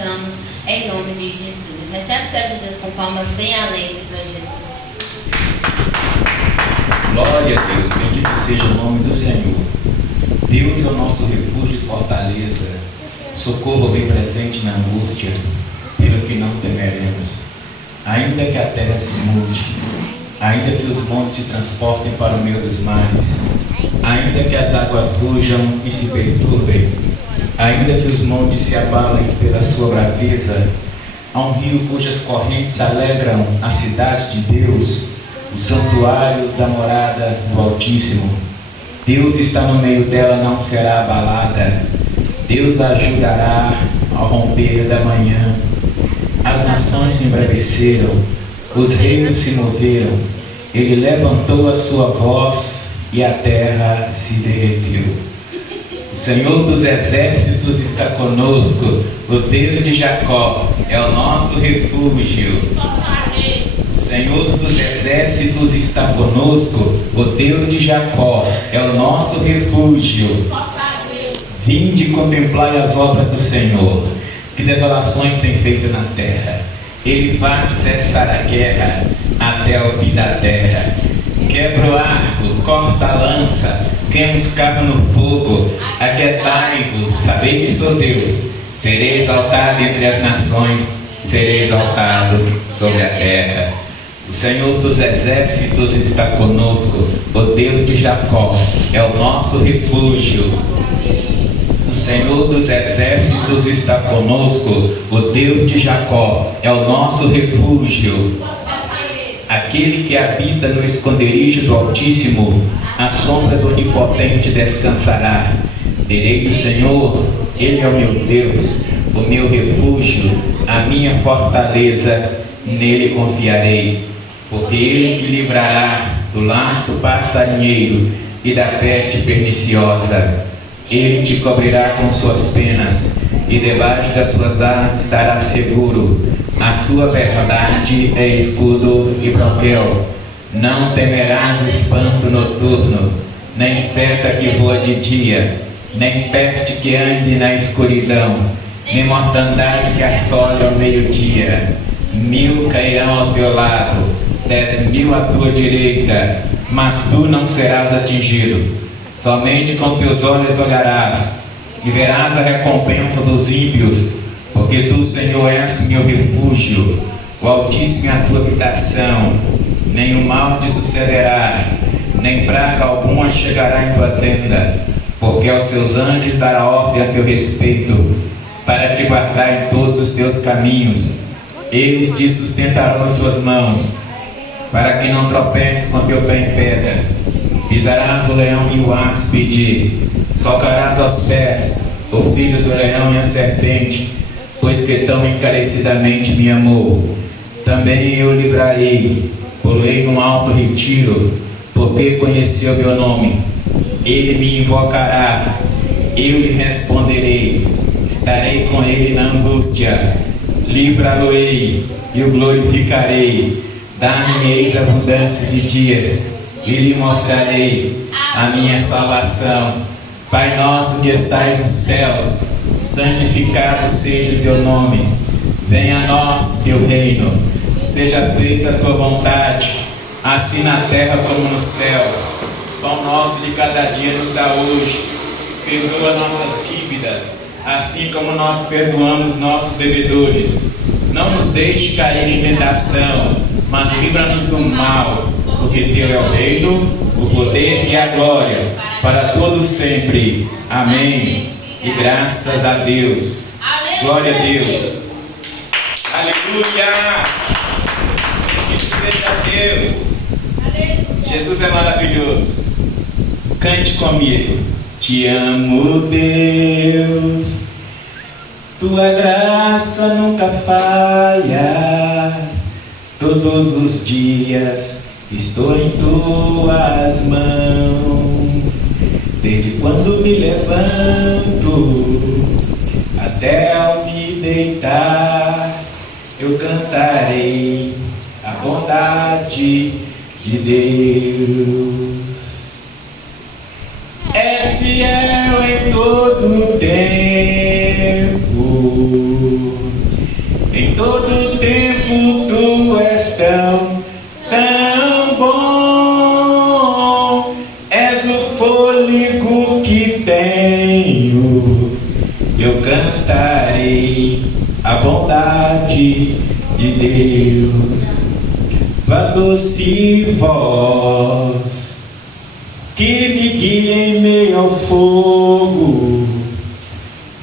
buscamos em nome de Jesus. Recebe o servo de Deus com palmas bem alegres para Jesus. Glória a Deus, bendito seja o nome do Senhor. Deus é o nosso refúgio e fortaleza, socorro bem presente na angústia, pelo que não temeremos. Ainda que a terra se mude, ainda que os montes se transportem para o meio dos mares, ainda que as águas rujam e se perturbem, ainda que os montes se abalem pela sua braveza, há um rio cujas correntes alegram a cidade de Deus, o santuário da morada do Altíssimo. Deus está no meio dela, não será abalada. Deus a ajudará ao romper da manhã. As nações se embraveceram, os reinos se moveram. Ele levantou a sua voz e a terra se derreteu. O Senhor dos exércitos está conosco. O Deus de Jacó é o nosso refúgio. O Senhor dos exércitos está conosco, o Deus de Jacó é o nosso refúgio. Vinde contemplai as obras do Senhor, que desolações tem feito na terra. Ele faz cessar a guerra até o fim da terra. Quebra o arco, corta a lança, queima os carros no fogo. Aquietai-vos, sabei que sou Deus. Serei exaltado entre as nações, serei exaltado sobre a terra. O Senhor dos exércitos está conosco, o Deus de Jacó é o nosso refúgio. O Senhor dos exércitos está conosco, o Deus de Jacó é o nosso refúgio. Aquele que habita no esconderijo do Altíssimo, à sombra do Onipotente descansará. Direi do Senhor, Ele é o meu Deus, o meu refúgio, a minha fortaleza, nele confiarei. Porque Ele te livrará do laço passarinheiro e da peste perniciosa. Ele te cobrirá com suas penas, e debaixo das suas asas estará seguro. A sua verdade é escudo e broquel. Não temerás espanto noturno, nem seta que voa de dia, nem peste que ande na escuridão, nem mortandade que assole ao meio-dia. 1000 cairão ao teu lado, 10.000 à tua direita, mas tu não serás atingido. Somente com teus olhos olharás e verás a recompensa dos ímpios, porque tu, Senhor, és o meu refúgio, o Altíssimo é a tua habitação. Nenhum mal te sucederá, nem praga alguma chegará em tua tenda, porque aos seus anjos dará ordem a teu respeito, para te guardar em todos os teus caminhos. Eles te sustentarão nas suas mãos, para que não tropeces com teu pé em pedra. Pisarás o leão e o áspide, tocarás aos pés o filho do leão e a serpente, pois que tão encarecidamente me amou. Também eu livrarei, poloei num alto retiro, porque conheceu meu nome. Ele me invocará, eu lhe responderei, estarei com ele na angústia, livrá-lo-ei e o glorificarei. Dar-me-eis abundância de dias, e lhe mostrarei a minha salvação. Pai nosso que estais nos céus, santificado seja o teu nome. Venha a nós teu reino, seja feita a tua vontade, assim na terra como no céu. Pão nosso de cada dia nos dá hoje. Perdoa nossas dívidas, assim como nós perdoamos nossos devedores. Não nos deixe cair em tentação, mas livra-nos do mal, porque teu é o reino, o poder e a glória, para todos sempre. Amém. E graças a Deus. Glória a Deus. Aleluia. Bendito seja Deus. Jesus é maravilhoso. Cante comigo. Te amo, Deus. Tua graça nunca falha. Todos os dias estou em tuas mãos. Desde quando me levanto até ao me deitar, eu cantarei a bondade de Deus. És fiel em todo o tempo, cantarei a bondade de Deus, tua doce voz que me guia em meio ao fogo,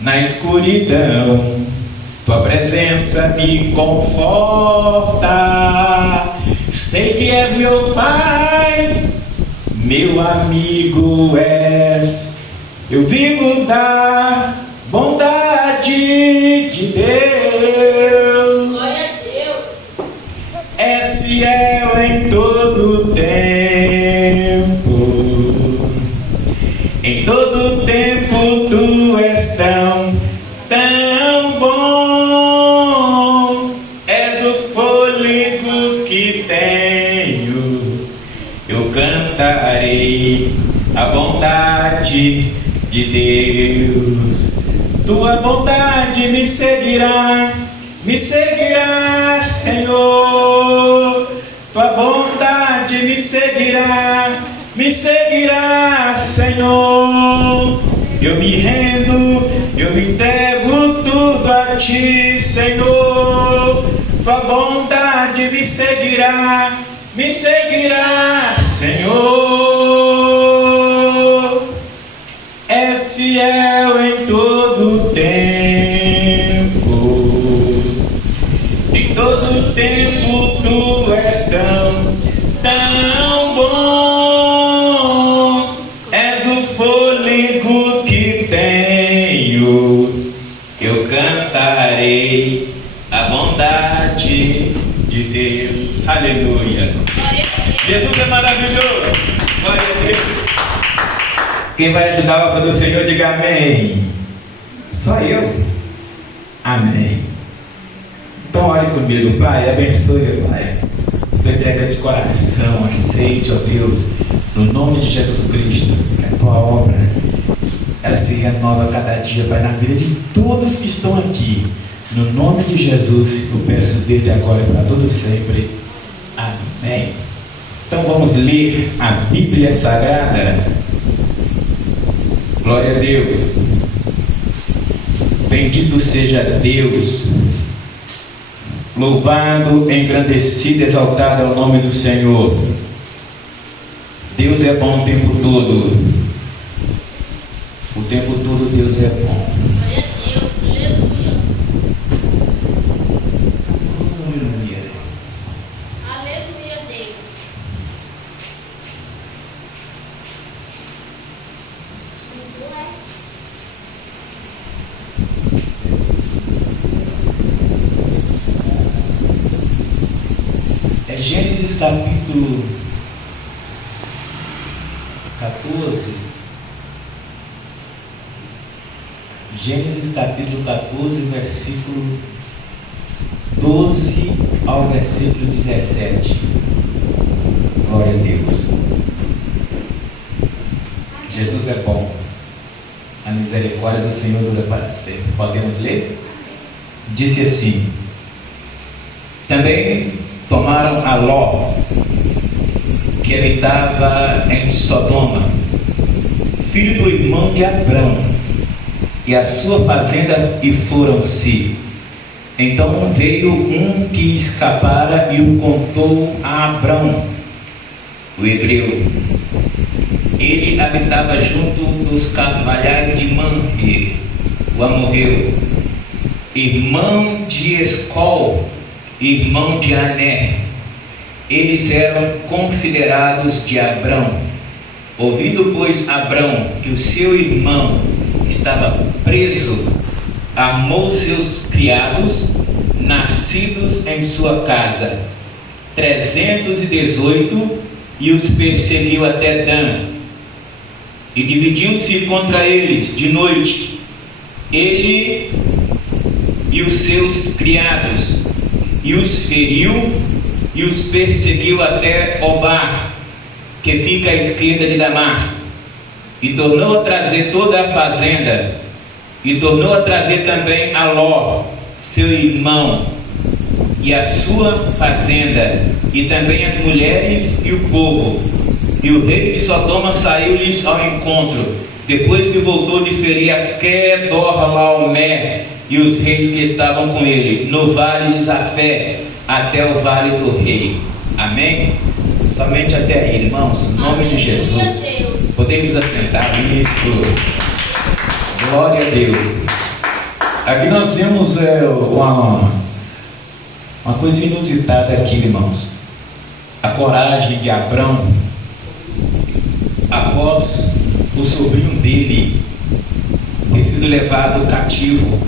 na escuridão, tua presença me conforta. Sei que és meu Pai, meu amigo és. Eu vivo da bondade de Deus. Glória a Deus. És fiel em todo tempo. Em todo tempo tu és tão bom. És o fôlego que tenho. Eu cantarei a bondade de Deus. Tua bondade me seguirá, Senhor. Tua bondade me seguirá, Senhor. Eu me rendo, eu me entrego tudo a ti, Senhor. Tua bondade me seguirá, Senhor. És fiel em todo tempo. Em todo tempo tu és tão bom. És o fôlego que tenho. Eu cantarei a bondade de Deus. Aleluia. Jesus é maravilhoso. Glória a Deus. Quem vai ajudar a obra do Senhor, diga amém. Só eu? Amém. Então ore comigo, Pai, abençoe, Pai. Estou entregando de coração, aceite, ó Deus, no nome de Jesus Cristo, que a tua obra, ela se renova cada dia, Pai, na vida de todos que estão aqui. No nome de Jesus, eu peço desde agora e para todo sempre. Amém. Então vamos ler a Bíblia Sagrada. Glória a Deus. Bendito seja Deus. Louvado, engrandecido, exaltado é o nome do Senhor. Deus é bom o tempo todo. O tempo todo Deus é bom. Glória a Deus. Aleluia. Aleluia, Deus. É Gênesis capítulo 14. Gênesis capítulo 14, versículo 12 ao versículo 17. Glória a Deus. Jesus é bom. A misericórdia do Senhor dura para sempre. Podemos ler? Disse assim: também tomaram a Ló, que habitava em Sodoma, filho do irmão de Abrão, e a sua fazenda, e foram-se. Então veio um que escapara e o contou a Abrão, o hebreu. Ele habitava junto dos carvalhais de Mamre, o amorreu, irmão de Escol, irmão de Ané. Eles eram confederados de Abrão. Ouvindo, pois, Abrão que o seu irmão estava preso, armou seus criados, nascidos em sua casa, 318, e os perseguiu até Dan. E dividiu-se contra eles de noite, ele e os seus criados, e os feriu e os perseguiu até Obá, que fica à esquerda de Damasco, e tornou a trazer toda a fazenda, e tornou a trazer também a Ló, seu irmão, e a sua fazenda, e também as mulheres e o povo. E o rei de Sodoma saiu-lhes ao encontro, depois que voltou de ferir a Quedorlaomer, e os reis que estavam com ele, no vale de Zafé, até o vale do rei. Amém? Somente até aí, irmãos, em nome de Jesus. Podemos assentar nisso. Glória a Deus. Aqui nós vemos uma coisa inusitada aqui, irmãos. A coragem de Abrão, após o sobrinho dele ter sido levado cativo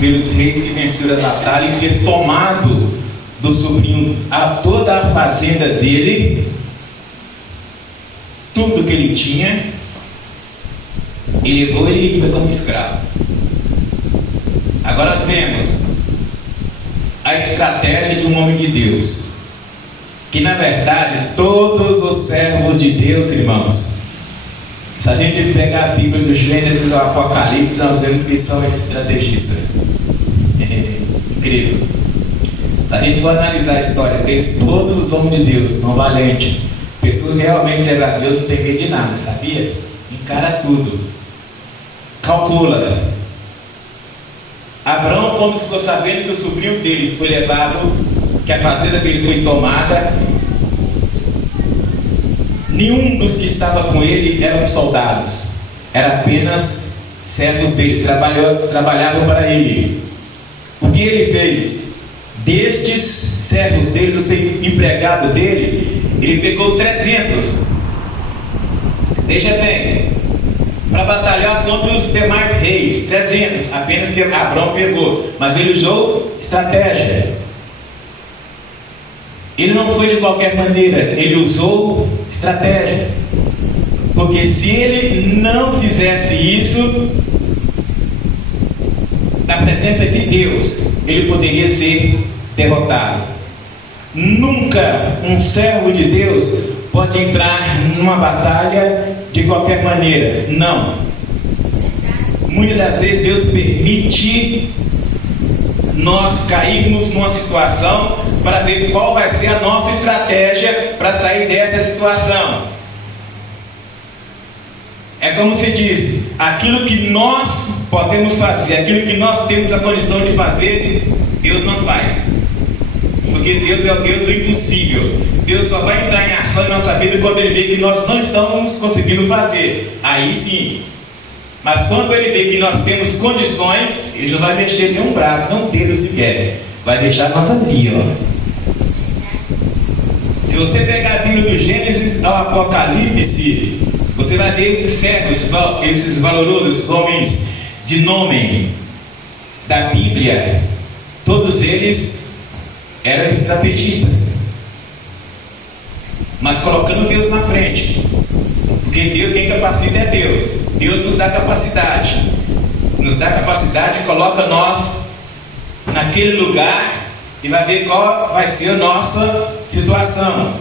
pelos reis que venceram a batalha e ter tomado do sobrinho toda a fazenda dele, tudo que ele tinha, e levou ele como escravo. Agora vemos a estratégia de um homem de Deus, que na verdade todos os servos de Deus, irmãos, se a gente pegar a Bíblia do Gênesis ao Apocalipse, nós vemos que são estrategistas. Incrível. Se a gente for analisar a história deles, todos os homens de Deus são valentes, pessoas que realmente eram Deus, não tem medo de nada, sabia? Encara tudo, calcula. Abraão, quando ficou sabendo que o sobrinho dele foi levado, que a fazenda dele foi tomada, nenhum dos que estava com ele eram soldados, era apenas servos deles, trabalhavam para ele. O que ele fez? Destes servos deles, os empregados dele, ele pegou 300. Veja bem, para batalhar contra os demais reis, 300, apenas que Abrão pegou, mas ele usou estratégia. Ele não foi de qualquer maneira, ele usou estratégia, porque se ele não fizesse isso, na presença de Deus, ele poderia ser derrotado. Nunca um servo de Deus pode entrar numa batalha de qualquer maneira, não. Muitas das vezes Deus permite nós cairmos numa situação para ver qual vai ser a nossa estratégia para sair dessa situação. É como se diz, aquilo que nós podemos fazer, aquilo que nós temos a condição de fazer, Deus não faz. Porque Deus é o Deus do impossível. Deus só vai entrar em ação em nossa vida quando Ele vê que nós não estamos conseguindo fazer. Aí sim. Mas quando Ele vê que nós temos condições, Ele não vai mexer nem um braço, nem um dedo sequer. Vai deixar nós abrir, ó. Se você pegar a Bíblia do Gênesis ao Apocalipse, você vai ver esses servos, esses valorosos, esses homens de nome da Bíblia. Todos eles eram estrategistas, mas colocando Deus na frente, porque Deus, quem capacita é Deus. Deus nos dá capacidade, coloca nós naquele lugar e vai ver qual vai ser a nossa situação.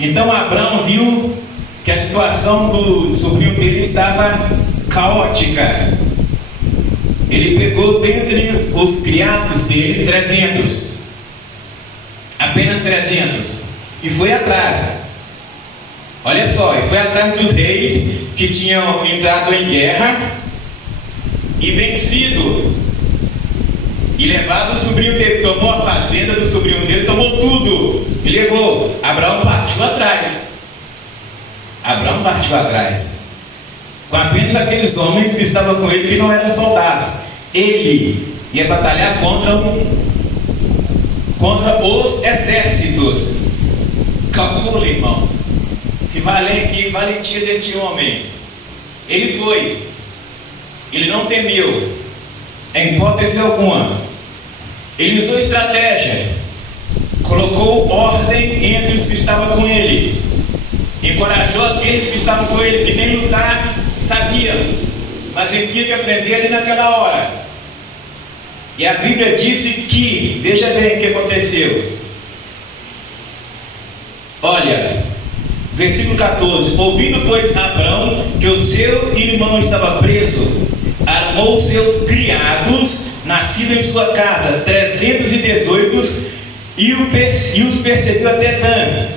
Então Abraão viu que a situação do sobrinho dele estava caótica. Ele pegou dentre os criados dele 300, apenas 300, e foi atrás. Olha só, e foi atrás dos reis que tinham entrado em guerra e vencido, e levado o sobrinho dele, tomou a fazenda do sobrinho dele, tomou tudo e levou. Abraão partiu atrás, com apenas aqueles homens que estavam com ele, que não eram soldados. Ele ia batalhar contra os exércitos. Calcula, irmãos, que valentia deste homem. Ele foi, ele não temeu em hipótese alguma. Ele usou estratégia, colocou ordem entre os que estavam com ele, encorajou aqueles que estavam com ele, que nem lutar sabiam, mas ele tinha que aprender ali naquela hora. E a Bíblia disse que, veja bem o que aconteceu. Olha, versículo 14: ouvindo, pois, Abrão que o seu irmão estava preso, armou seus criados, nascidos em sua casa, 318, e os perseguiu até Dan.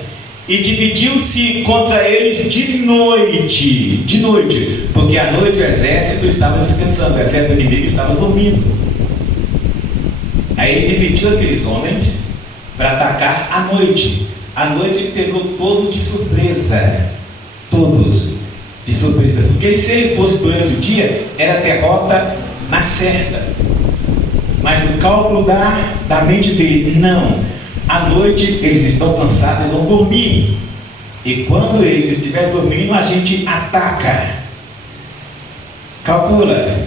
e dividiu-se contra eles de noite, porque à noite o exército estava descansando, o exército inimigo estava dormindo. Aí ele dividiu aqueles homens para atacar à noite. À noite ele pegou todos de surpresa, porque se ele fosse durante o dia, era derrota na certa. Mas o cálculo da mente dele, não. À noite eles estão cansados, eles vão dormir. E quando eles estiverem dormindo, a gente ataca. Calcula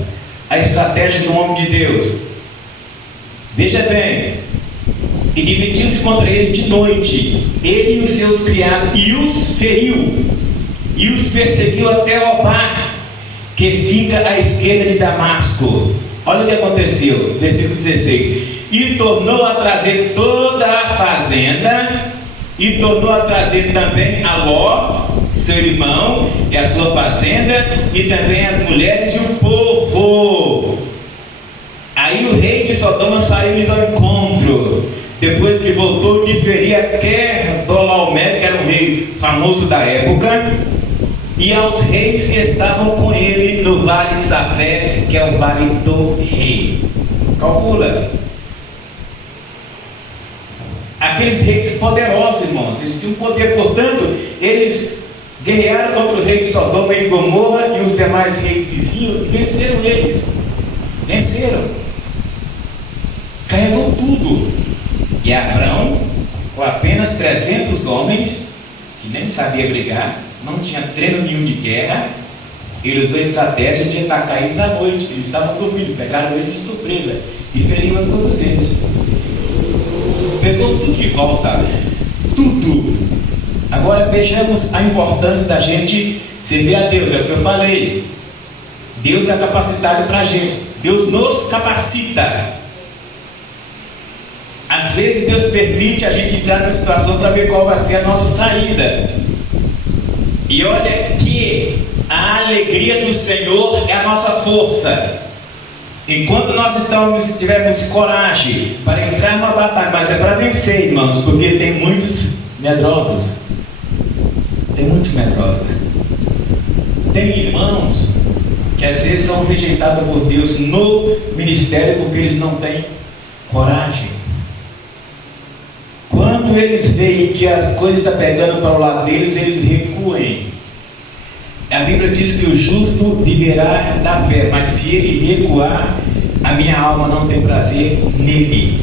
a estratégia do homem de Deus. Veja bem. E dividiu-se contra eles de noite, ele e os seus criados, e os feriu, e os perseguiu até Obá, que fica à esquerda de Damasco. Olha o que aconteceu, versículo 16. E tornou a trazer toda a fazenda, e tornou a trazer também a Ló, seu irmão, e a sua fazenda, e também as mulheres e o povo. Aí o rei de Sodoma saiu-lhes ao encontro, depois que voltou de ferir a Kedorlaomer, que era um rei famoso da época, e aos reis que estavam com ele no vale de Sapé, que é o vale do rei. Calcula. Aqueles reis poderosos, irmãos, eles tinham poder, portanto, eles guerrearam contra o rei de Sodoma e Gomorra e os demais reis vizinhos e venceram eles. Venceram. Carregou tudo. E Abrão, com apenas 300 homens, que nem sabia brigar, não tinha treino nenhum de guerra, ele usou a estratégia de atacar eles à noite. Eles estavam dormindo, pegaram eles de surpresa e feriram a todos eles. Pegou tudo de volta, tudo. Agora vejamos a importância da gente servir a Deus. É o que eu falei. Deus dá capacidade para a gente. Deus nos capacita. Às vezes Deus permite a gente entrar na situação para ver qual vai ser a nossa saída. E olha que a alegria do Senhor é a nossa força. Enquanto nós tivermos coragem para entrar numa batalha, mas é para vencer, irmãos, porque tem muitos medrosos. Tem irmãos que às vezes são rejeitados por Deus no ministério porque eles não têm coragem. Quando eles veem que a coisa está pegando para o lado deles, eles recuem. A Bíblia diz que o justo viverá da fé, mas se ele recuar, a minha alma não tem prazer nele.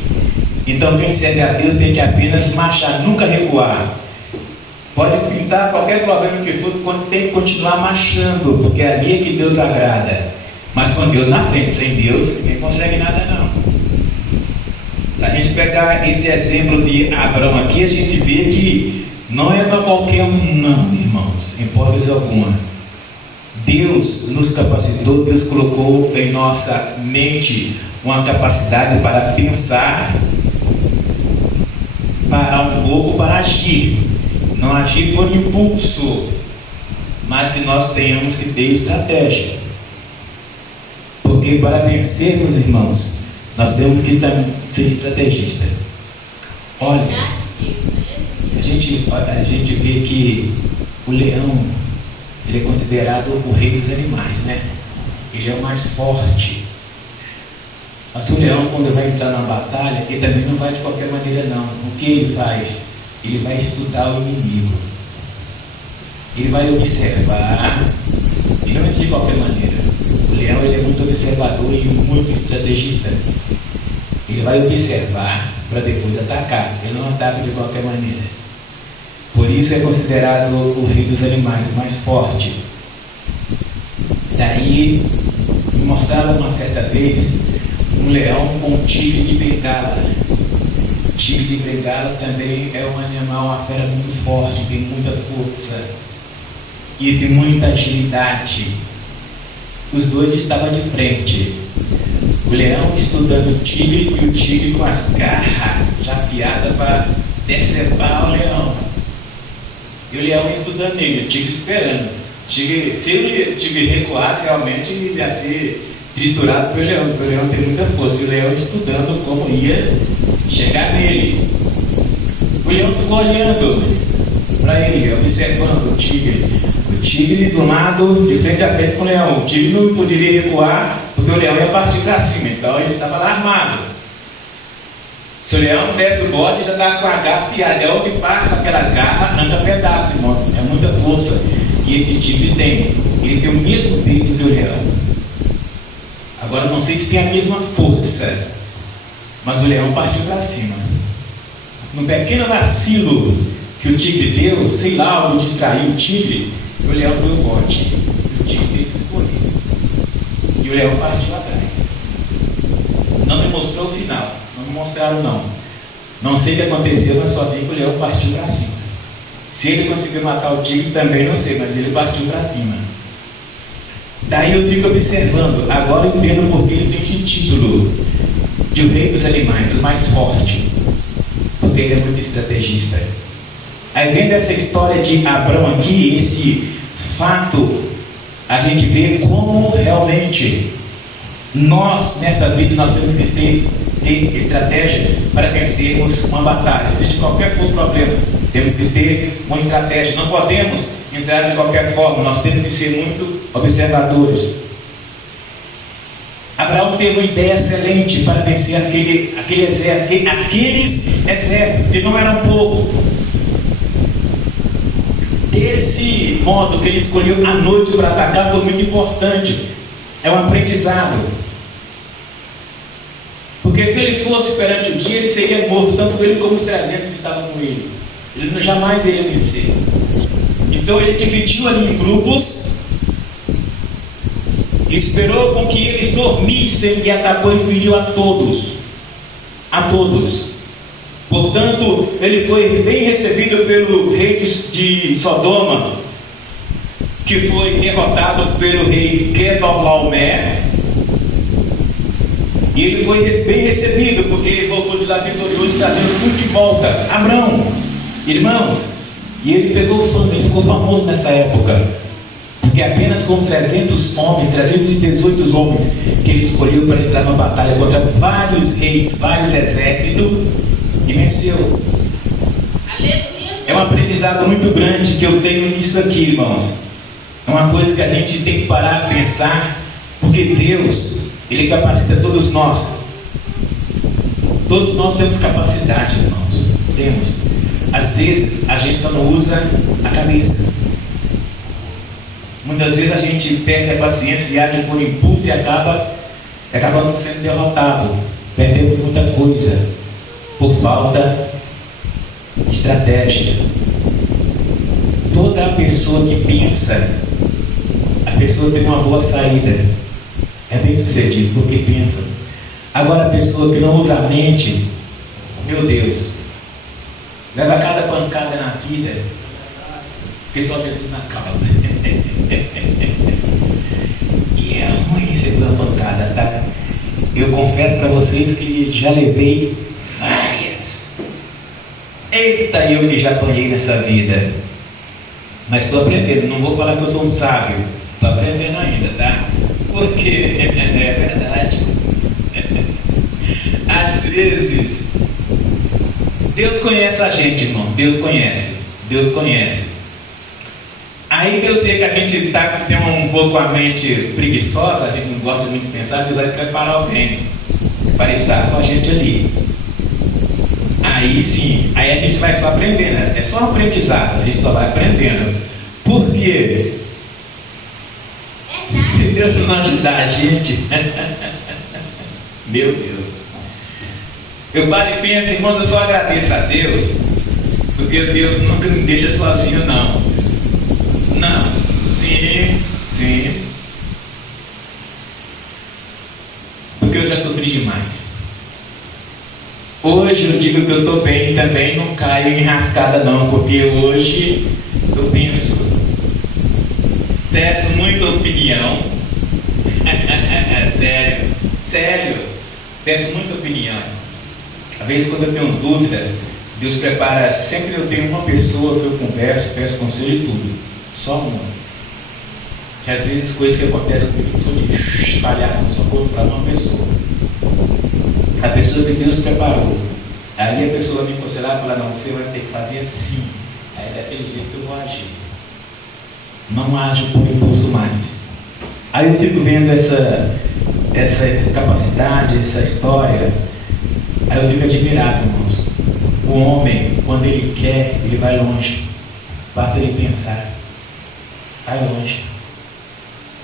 Então quem serve a Deus tem que apenas marchar, nunca recuar. Pode pintar qualquer problema que for, tem que continuar marchando, porque é ali é que Deus agrada. Mas com Deus na frente, sem Deus, ninguém consegue nada não. Se a gente pegar esse exemplo de Abraão aqui, a gente vê que não é para qualquer um não, irmãos, em hipótese alguma. Deus nos capacitou, Deus colocou em nossa mente uma capacidade para pensar, parar um pouco para agir. Não agir por impulso, mas que nós tenhamos que ter estratégia. Porque para vencermos, irmãos, nós temos que ser estrategista. Olha, a gente vê que o leão, ele é considerado o rei dos animais, né? Ele é o mais forte. Mas o leão, quando vai entrar na batalha, ele também não vai de qualquer maneira não. O que ele faz? Ele vai estudar o inimigo. Ele vai observar. E não é de qualquer maneira. O leão, ele é muito observador e muito estrategista. Ele vai observar para depois atacar. Ele não ataca de qualquer maneira. Por isso é considerado o rei dos animais, o mais forte. Daí me mostraram uma certa vez um leão com um tigre de bengala. O tigre de bengala também é um animal, uma fera muito forte, tem muita força e tem muita agilidade. Os dois estavam de frente. O leão estudando o tigre e o tigre com as garras já afiadas para decepar o leão. E o leão estudando ele, o tigre esperando. Se o tigre recuasse, realmente ele ia ser triturado pelo leão, porque o leão tem muita força. E o leão estudando como ia chegar nele. O leão ficou olhando. para ele, observando o tigre. O tigre do lado, de frente a frente com o leão. O tigre não poderia recuar, porque o leão ia partir para cima, então ele estava lá armado. Se o leão desce o bote, já está com a garra afiada. É onde passa aquela garra, arranca pedaço, irmãos. É muita força que esse tigre tem. Ele tem o mesmo peso que o leão. Agora, não sei se tem a mesma força, mas o leão partiu para cima. No pequeno vacilo que o tigre deu, sei lá, algo distraiu o tigre, o leão deu o bote. O tigre teve que correr. E o leão partiu atrás. Não me mostrou o final. Não me mostraram, não. Não sei o que aconteceu, mas só vi que o leão partiu para cima. Se ele conseguiu matar o tigre, também não sei, mas ele partiu para cima. Daí eu fico observando. Agora eu entendo porque ele tem esse título de o rei dos animais, o mais forte. Porque ele é muito estrategista. Aí vendo essa história de Abrão aqui, esse fato, a gente vê como realmente nós, nessa vida, nós temos que ter estratégia para vencermos uma batalha. Seja de qualquer for problema, temos que ter uma estratégia. Não podemos entrar de qualquer forma, nós temos que ser muito observadores. Abraão teve uma ideia excelente para vencer aqueles exércitos, que não eram pouco. Esse modo que ele escolheu à noite para atacar foi muito importante. É um aprendizado. Porque se ele fosse perante o dia, ele seria morto, tanto ele como os 300 que estavam com ele. Ele jamais iria vencer. Então ele dividiu ali em grupos, esperou com que eles dormissem e atacou e feriu a todos. A todos. Portanto, ele foi bem recebido pelo rei de Sodoma, que foi derrotado pelo rei Quedorlaomer. E ele foi bem recebido, porque ele voltou de lá vitorioso, trazendo tudo de volta. Abrão, irmãos, e ele pegou fama, ele ficou famoso nessa época, porque apenas com os 300 homens, 318 homens, que ele escolheu para entrar numa batalha contra vários reis, vários exércitos, e venceu. É um aprendizado muito grande que eu tenho nisso aqui, irmãos. É uma coisa que a gente tem que parar a pensar, porque Deus, Ele capacita todos nós. Todos nós temos capacidade, irmãos. Temos. Às vezes a gente só não usa a cabeça. Muitas vezes a gente perde a paciência e age por impulso e acabamos sendo derrotados. Perdemos muita coisa por falta de estratégia. Toda a pessoa que pensa, a pessoa tem uma boa saída, é bem sucedido porque pensa. Agora a pessoa que não usa a mente, meu Deus, leva cada pancada na vida, porque só Jesus na causa. E é ruim receber uma pancada, tá? Eu confesso para vocês que já levei várias. Eita, eu que já apanhei nessa vida. Mas estou aprendendo, não vou falar que eu sou um sábio, estou aprendendo ainda, tá? Porque é verdade. Às vezes, Deus conhece a gente, irmão. Deus conhece. Deus conhece. Aí eu sei que a gente tem um pouco a mente preguiçosa, a gente não gosta muito de pensar, Deus vai preparar alguém para estar com a gente ali. Aí sim, aí a gente vai só aprendendo, é só um aprendizado, a gente só vai aprendendo. Por quê? Se Deus não ajudar a gente, meu Deus. Eu paro e penso, irmãos, eu só agradeço a Deus, porque Deus nunca me deixa sozinho, não. Não, sim. Porque eu já sofri demais. Hoje eu digo que eu estou bem, também não caio em rascada não, porque hoje eu penso, peço muita opinião, sério, peço muita opinião. Às vezes quando eu tenho dúvida, Deus prepara, sempre eu tenho uma pessoa que eu converso, peço conselho e tudo. Só uma. Que às vezes coisas que acontecem comigo são de espalhar no seu corpo para uma pessoa. A pessoa que Deus preparou. Aí a pessoa me aconselhar e falar, não, você vai ter que fazer assim. é daquele jeito que eu vou agir. Não ajo por impulso mais. Aí eu fico vendo essa capacidade, essa história. Aí eu fico admirado, irmãos. O homem, quando ele quer, ele vai longe. Basta ele pensar. Vai longe.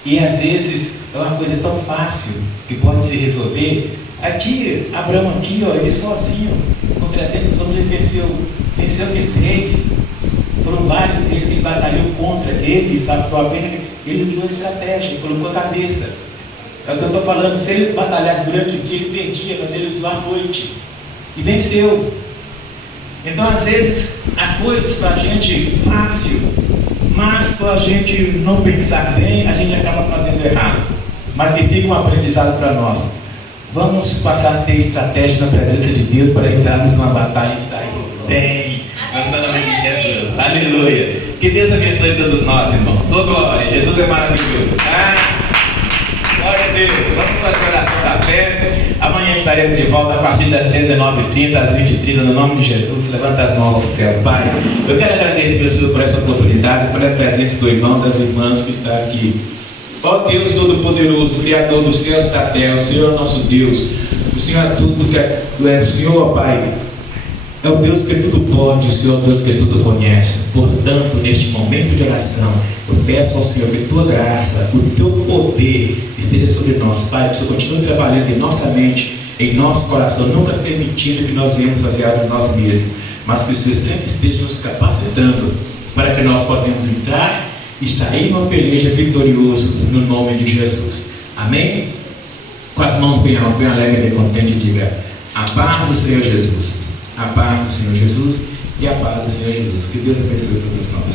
E às vezes é uma coisa tão fácil que pode se resolver. Aqui, Abraão aqui, ó, ele sozinho, com 300 homens, ele venceu que 6. Foram vários reis que ele batalhou contra. Ele estava provavelmente, ele usou estratégia, ele colocou a cabeça. É o que eu estou falando, se ele batalhasse durante o dia, ele perdia, mas ele usou a noite. E venceu. Então, às vezes, há coisas para a gente fácil, mas para a gente não pensar bem, a gente acaba fazendo errado. Mas que fica um aprendizado para nós. Vamos passar a ter estratégia na presença de Deus para entrarmos numa batalha e sair bem. No nome de Jesus. Aleluia. Que Deus abençoe todos nós, irmãos. Ô glória, Jesus é maravilhoso. Glória a Deus. Vamos fazer a oração da fé. Amanhã estaremos de volta a partir das 19h30 às 20h30, no nome de Jesus. Levanta as mãos ao céu, Pai. Eu quero agradecer, meu Senhor, por essa oportunidade, pela presença do irmão, das irmãs que está aqui. Ó Deus Todo-Poderoso, Criador dos céus e da terra, o Senhor é nosso Deus. O Senhor é tudo que é o Senhor, Pai. É o Deus que tudo pode, o Senhor é o Deus que tudo conhece. Portanto, neste momento de oração, eu peço ao Senhor que tua graça, o teu poder esteja sobre nós, Pai. Que o Senhor continue trabalhando em nossa mente, em nosso coração, nunca permitindo que nós venhamos fazer algo de nós mesmos, mas que o Senhor sempre esteja nos capacitando para que nós possamos entrar e sair numa peleja vitorioso no nome de Jesus. Amém? Com as mãos bem altas, bem alegre, bem contente, diga: a paz do Senhor Jesus. A paz do Senhor Jesus e a paz do Senhor Jesus. Que Deus abençoe todos nós.